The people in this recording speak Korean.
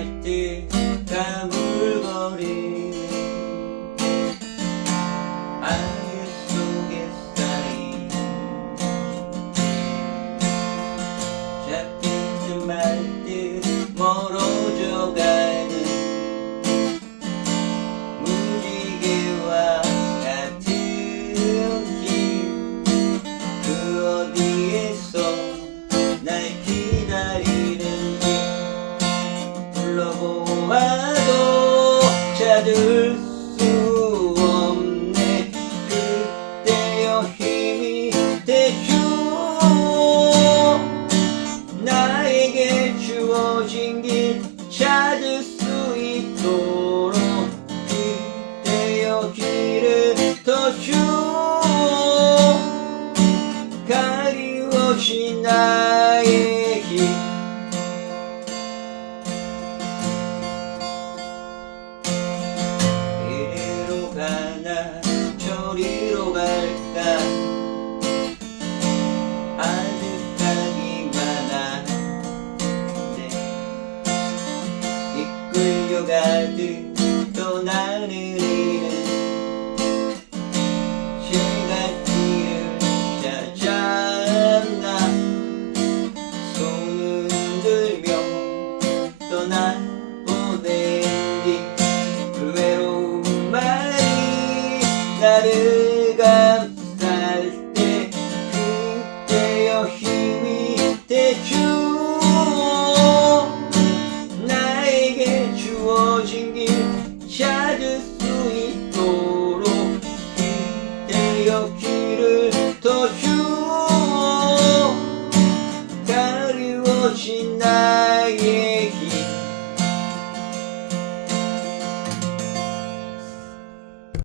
I did. 찾을 수 없네. 그때여 힘이 되주어 나에게 주어진 길 찾을 수 있도록 그때여 길을 더 주어 가리워진 나 나를 감쌀 때 그때여 힘이 되주오 나에게 주어진 길 찾을 수 있도록 그때여 길을 더 주오 가리워진 나